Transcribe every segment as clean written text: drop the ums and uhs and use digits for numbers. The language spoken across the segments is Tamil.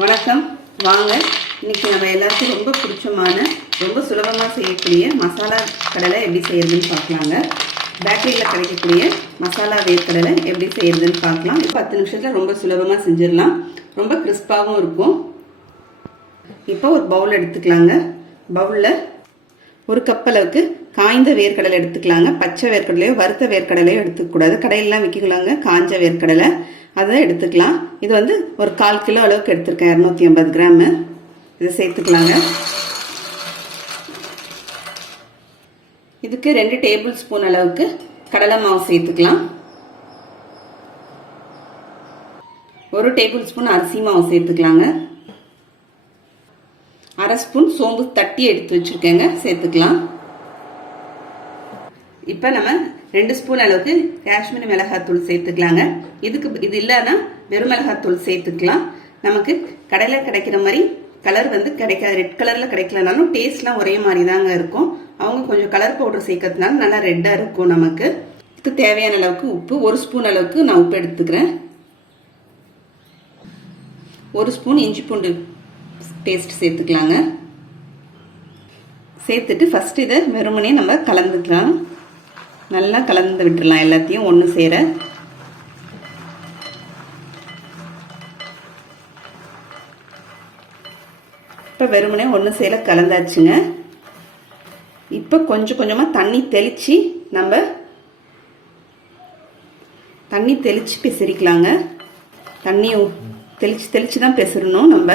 வணக்கம். வாங்க இன்னைக்கு நம்ம எல்லாருக்கும் ரொம்ப பிடிச்சமான ரொம்ப சுலபமாக செய்யக்கூடிய மசாலா கடலை எப்படி செய்யறதுன்னு பார்க்கலாங்க. பேக்கரியில் கிடைக்கக்கூடிய மசாலா வேர்க்கடலை எப்படி செய்யறதுன்னு பார்க்கலாம். 10 நிமிஷத்தில் ரொம்ப சுலபமாக செஞ்சிடலாம். ரொம்ப கிறிஸ்பாகவும் இருக்கும். இப்போ ஒரு பவுல் எடுத்துக்கலாங்க. பவுலில் ஒரு கப் அளவுக்கு காய்ந்த வேர்க்கடலை எடுத்துக்கலாங்க. பச்சை வேர்க்கடலையோ வறுத்த வேர்க்கடலையோ எடுத்துக்கூடாது. கடையிலலாம் விற்கலாங்க காஞ்ச வேர்க்கடலை, அதை எடுத்துக்கலாம். இது வந்து ஒரு 1/4 கிலோ அளவுக்கு எடுத்துருக்கேன், 250 கிராமு. இதை சேர்த்துக்கலாங்க. இதுக்கு 2 டேபிள் ஸ்பூன் அளவுக்கு கடலை மாவு சேர்த்துக்கலாம். 1 டேபிள் ஸ்பூன் அரிசி மாவு சேர்த்துக்கலாங்க. 1/2 ஸ்பூன் சோம்பு தட்டி எடுத்து வச்சிருக்கேங்க, சேர்த்துக்கலாம். இப்போ நம்ம 2 ஸ்பூன் அளவுக்கு காஷ்மீரி மிளகாத்தூள் சேர்த்துக்கலாங்க. இது இல்லைன்னா வெறும் மிளகாத்தூள் சேர்த்துக்கலாம். நமக்கு கடையில் கிடைக்கிற மாதிரி கலர் வந்து கிடைக்காது. ரெட் கலரில் கிடைக்கலனாலும் டேஸ்ட்லாம் ஒரே மாதிரி தாங்க இருக்கும். அவங்க கொஞ்சம் கலர் பவுடர் சேர்க்கறதுனால நல்லா ரெட்டாக இருக்கும். நமக்கு இதுக்கு தேவையான அளவுக்கு உப்பு, 1 ஸ்பூன் அளவுக்கு நான் உப்பு எடுத்துக்கிறேன். 1 ஸ்பூன் இஞ்சி பூண்டு பேஸ்ட் சேர்த்துக்கலாங்க. சேர்த்துட்டு ஃபர்ஸ்ட் இதை வெறுமனே நம்ம கலந்துக்கலாம். நல்லா கலந்து விட்டுடலாம் எல்லாத்தையும் ஒன்று சேர. இப்போ வெறுமனே ஒன்று சேர கலந்தாச்சுங்க. இப்போ கொஞ்சம் கொஞ்சமாக தண்ணி தெளித்து பிசறிக்கலாங்க. தண்ணி தெளித்து தான் பிசறணும் நம்ம.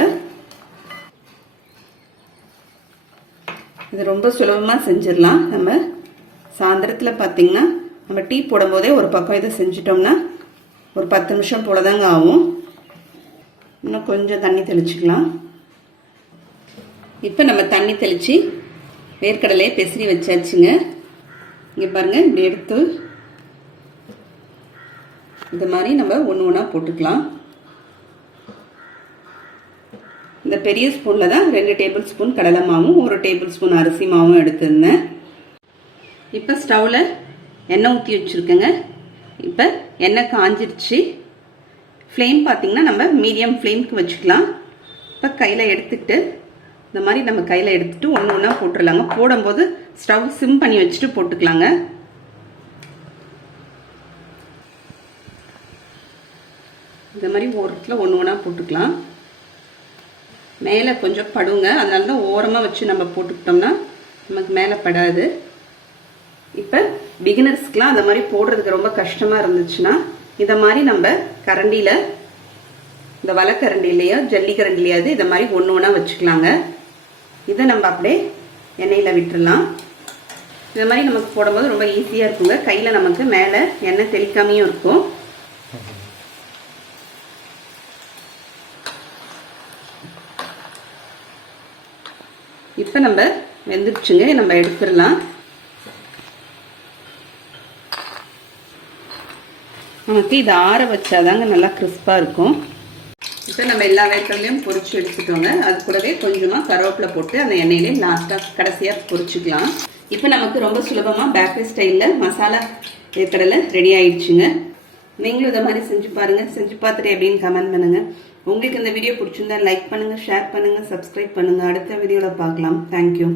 இது ரொம்ப சுலபமாக செஞ்சிடலாம். நம்ம சாயந்தரத்தில் பார்த்தீங்கன்னா நம்ம டீ போடும்போதே ஒரு பக்கம் இதை செஞ்சிட்டோம்னா ஒரு 10 நிமிஷம் போல தாங்க ஆகும். இன்னும் கொஞ்சம் தண்ணி தெளிச்சுக்கலாம். இப்போ நம்ம தண்ணி தெளித்து வேர்க்கடலையை பெசரி வச்சாச்சுங்க. இங்கே பாருங்கள், இப்படி எடுத்து இந்த மாதிரி நம்ம ஒன்று ஒன்றா போட்டுக்கலாம். இந்த பெரிய ஸ்பூனில் தான் 2 டேபிள் ஸ்பூன் கடலை மாவும் 1 டேபிள் ஸ்பூன் அரிசி மாவும் எடுத்துருந்தேன். இப்போ ஸ்டவ்வில் எண்ணெய் ஊற்றி வச்சுருக்கேங்க. இப்போ எண்ணெய் காஞ்சிருச்சு. ஃப்ளேம் பார்த்திங்கன்னா நம்ம மீடியம் ஃப்ளேமுக்கு வச்சுக்கலாம். இப்போ கையில் எடுத்துக்கிட்டு இந்த மாதிரி நம்ம கையில் எடுத்துகிட்டு ஒன்று ஒன்றா போட்டுடலாங்க. போடும்போது ஸ்டவ் சிம் பண்ணி வச்சுட்டு போட்டுக்கலாங்க. இந்த மாதிரி ஓரத்தில் ஒன்று ஒன்றா போட்டுக்கலாம். மேலே கொஞ்சம் படுங்க, அதனால தான் ஓரமாக வச்சு நம்ம போட்டுக்கிட்டோம்னா நமக்கு மேலே படாது. இப்போ பிகினர்ஸ்க்கெலாம் அந்த மாதிரி போடுறதுக்கு ரொம்ப கஷ்டமாக இருந்துச்சுன்னா இதை மாதிரி நம்ம கரண்டியில், இந்த வலைக்கரண்டிலையோ ஜல்லிக்கரண்டிலையாவது இதை மாதிரி ஒன்று ஒன்றா வச்சுக்கலாங்க. இதை நம்ம அப்படியே எண்ணெயில் விட்டுடலாம். இதை மாதிரி நமக்கு போடும்போது ரொம்ப ஈஸியாக இருக்குங்க. கையில் நமக்கு மேலே எண்ணெய் தெளிக்காமையும் இருக்கும். இப்போ நம்ம வெந்துடுச்சுங்க, நம்ம எடுத்துடலாம். நமக்கு இதை ஆற வச்சாதாங்க நல்லா கிறிஸ்பாக இருக்கும். இப்போ நம்ம எல்லா வேர்க்கடலையும் பொரிச்சு எடுத்துட்டோங்க. அது கூடவே கொஞ்சமாக கருவேப்பிலை போட்டு அந்த எண்ணெயிலே லாஸ்ட்டாக கடைசியாக பொரிச்சுக்கலாம். இப்போ நமக்கு ரொம்ப சுலபமாக பேக்கரி ஸ்டைலில் மசாலா வேர்க்கடலை ரெடி ஆயிடுச்சுங்க. நீங்களும் இதை மாதிரி செஞ்சு பாருங்கள். செஞ்சு பார்த்துட்டு எப்படின்னு கமெண்ட் பண்ணுங்கள். உங்களுக்கு இந்த வீடியோ பிடிச்சிருந்தா லைக் பண்ணுங்கள், ஷேர் பண்ணுங்கள், சப்ஸ்கிரைப் பண்ணுங்கள். அடுத்த வீடியோவில் பார்க்கலாம். தேங்க்யூ.